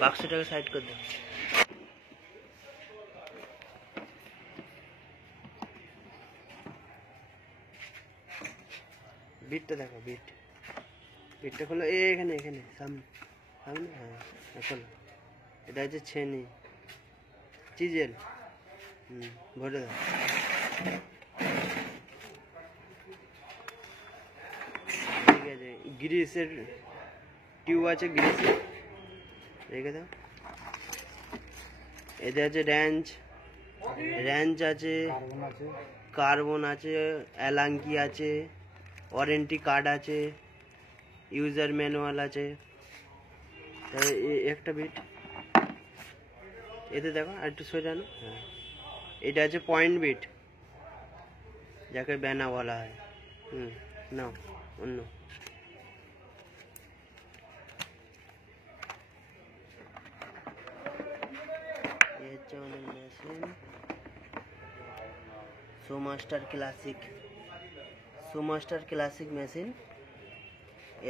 বাক্সটাকে সাইড করে দাও। বিটটা দেখো, বিটটা খোলো। এখানে এখানে সামনে সামনে, হ্যাঁ খোলো। এটা হচ্ছে ছেনি চিজেল। ভরে দাও। ঠিক আছে, গ্রিসের টিউব আছে, গ্রিসের রেখে দাও। এতে আছে র্যাঞ্চ আছে, কার্বন আছে, অ্যালাঙ্কি আছে, ওয়ারেন্টি কার্ড আছে, ইউজার ম্যানুয়াল আছে। একটা বিট এতে দেখো, আর একটু সরে আনো। হ্যাঁ, এটা আছে পয়েন্ট বিট, যাকে ব্যানা বলা হয়। নাও অন্য। ये হচ্ছে আমাদের মেশিন সোমাস্টার ক্লাসিক মেশিন।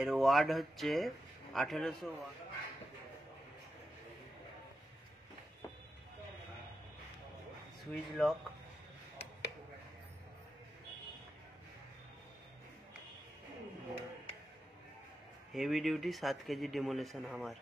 এর ওয়ার্ড হচ্ছে 1800 watt. Switch lock, heavy duty 7 KG demolition হামার।